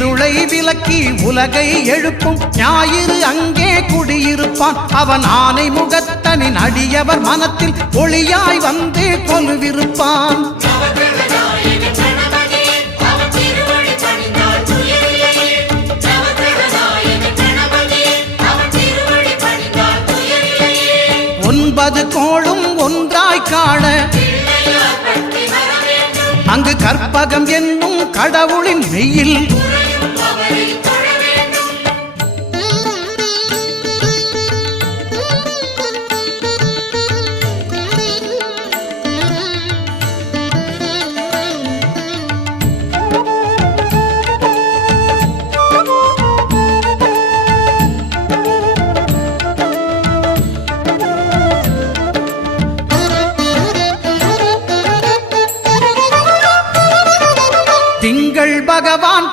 இருளை விலக்கி உலகை எழுப்பும் ஞாயிறு அங்கே குடியிருப்பான். அவன் ஆனை முகத்தனின் அடியவர் மனத்தில் ஒளியாய் வந்து கொலுவிருப்பான். ஒன்பது கோளும் ஒன்றாய் காண அங்கு கற்பகம் என்னும் கடவுளின் மெய்யில்